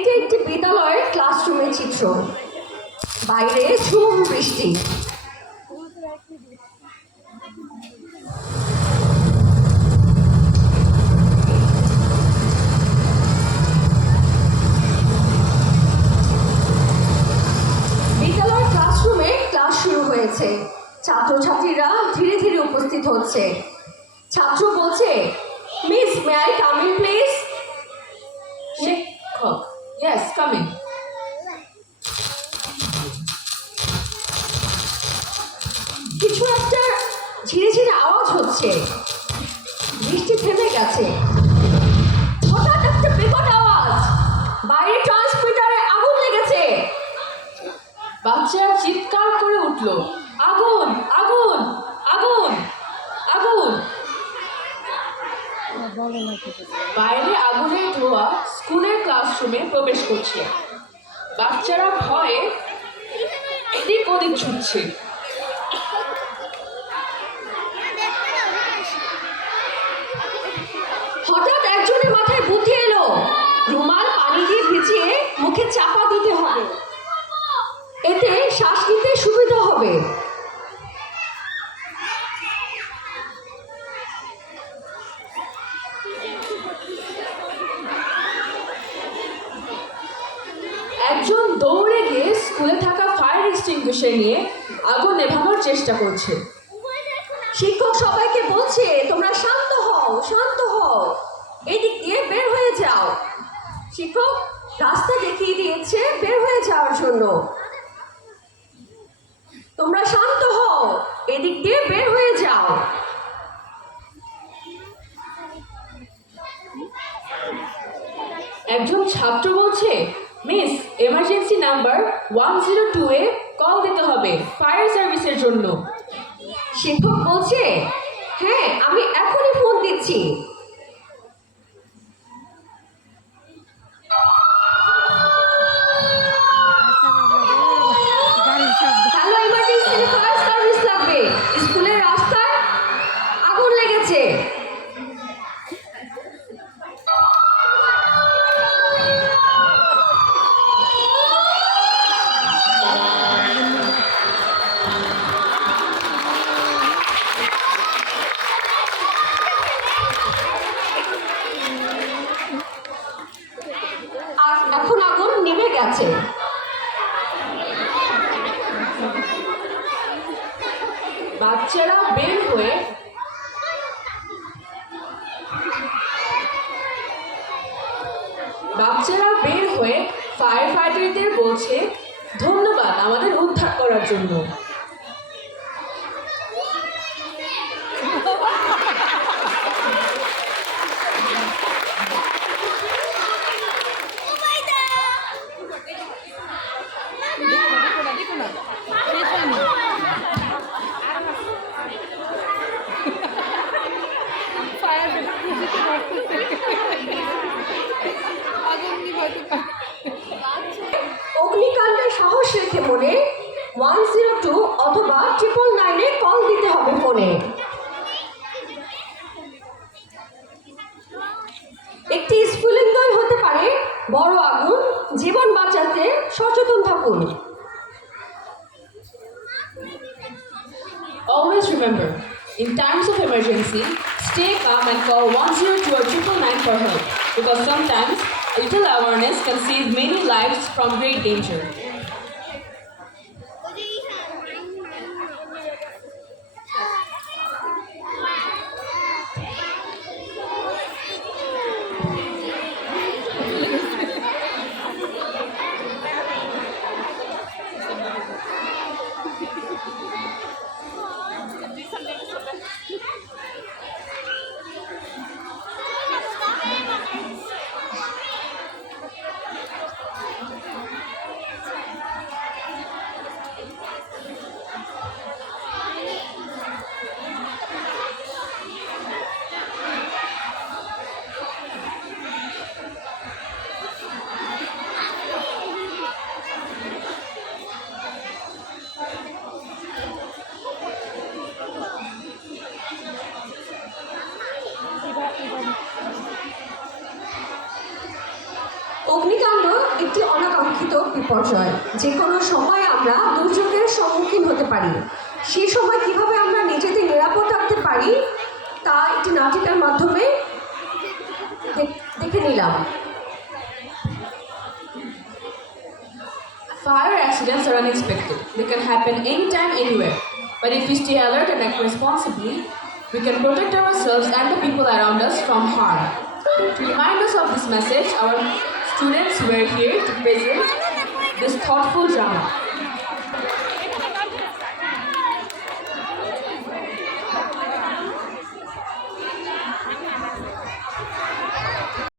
এটি একটি বিদ্যালয়ের ক্লাসরুমের চিত্র। বাইরে ঝুম বৃষ্টি। বিদ্যালয়ের ক্লাসরুমে ক্লাস শুরু হয়েছে। ছাত্রছাত্রীরা ধীরে ধীরে উপস্থিত হচ্ছে। ছাত্র বলছে, miss, may I come in please? শিক্ষক, yes, come in. কিছু একটা ঝিরে ঝিরে আওয়াজ হচ্ছে। বৃষ্টি থেমে গেছে। হঠাৎ একটা বিকট আওয়াজ। বাইরে ট্রান্সমিটারে আগুন লেগেছে। বাচ্চারা চিৎকার করে উঠল, আগুন আগুন আগুন আগুন। বাইরে আগুনের ধোঁয়া স্কুলের ক্লাসরুমে প্রবেশ করছে। বাচ্চারা ভয়ে এদিক ওদিক ছুটছে। হঠাৎ একজনের মাথায় বুদ্ধি এলো, রুমাল পানি দিয়ে ভিজিয়ে মুখে চাপা দিতে হবে, এতে শ্বাস নিতে সুবিধা হবে। একজন দৌড়ে গিয়ে স্কুলে থাকা ফায়ার এক্সটিংগুইশার নিয়ে আগুন নেভানোর চেষ্টা করছে। শিক্ষক সবাইকে বলছে, তোমরা শান্ত হও, শান্ত হও, এদিক দিয়ে বের হয়ে যাও। শিক্ষক রাস্তা দেখিয়ে দিয়েছে বের হয়ে যাওয়ার জন্য। তোমরা শান্ত হও, এদিক দিয়ে বের হয়ে যাও। একজন ছাত্র বলছে, মিস, এমার্জেন্সি নাম্বার 102 এ কল দিতে হবে ফায়ার সার্ভিসের জন্য। শিক্ষক বলছে, হ্যাঁ, আমি এখনই ফোন দিচ্ছি। হ্যালো, ইমার্জেন্সি ফায়ার সার্ভিস লাগবে। স্কুলের রাস্তায় আগুন লেগেছে। আর এখন আগুন নিভে গেছে। বাচ্চারা বের হয়ে ফায়ার ফাইটারদের বলছে, ধন্যবাদ আমাদের উদ্ধার করার জন্য। অগ্নিকাণ্ডের সাহস রেখে মনে 102 অথবা 999 এ কল দিতে হবে ফোনে। একটি স্ফুলিঙ্গই হতে পারে বড় আগুন। জীবন বাঁচাতে সচেতন থাকুন। Always remember, in times of emergency, stay calm and call 102 or 999 for help, because sometimes a little awareness can save many lives from great danger. একটি অনাকাঙ্ক্ষিত বিপর্যয়। যে কোনো সময় আমরা দুর্যোগের সম্মুখীন হতে পারি। সেই সময় কিভাবে আমরা নিজেদের নিরাপদ রাখতে পারি তা একটি নাটিকার মাধ্যমে দেখে নিলাম। Fire accidents are unexpected. They can happen anytime, anywhere. But if we stay alert and act responsibly, we can protect ourselves and the people around us from harm. To remind us of this message, our students were here to present this thoughtful drama.